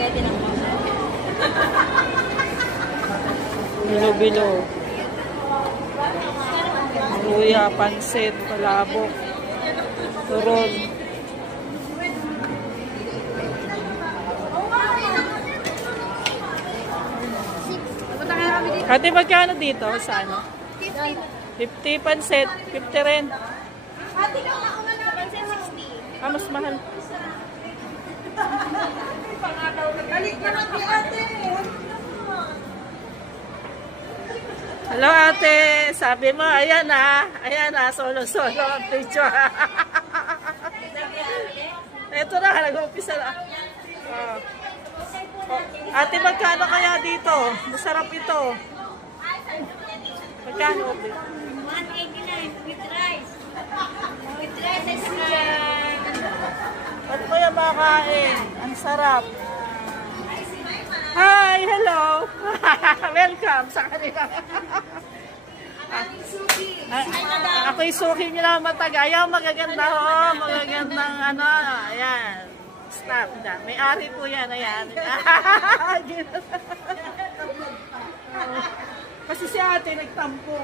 spaghetti ng mga. Bilo-bilo. Luya, pansit, palabok, turon. Ate, magkano dito? Sa ano? 50 pansit. 50 rin. Ate, ka mauna na pansit 60. Ah, mas mahal. Balik na natin, ate. Hello, ate. Sabi mo, ayan na. Ayan na, solo-solo ang picture. Ito na, nag-umpisa na. Oh. Ate, magkano kaya dito? Masarap ito. Magkano? 189 with rice. With rice is Ba't ko yung makain? Ang sarap. Hi! Hello! Welcome sa kanila. Ako yung suki nila matag. Ayaw, magaganda ho. Magagandang ano. Ayan. Stop na. May ari po yan. Ayan. Kasi si ate nagtampo.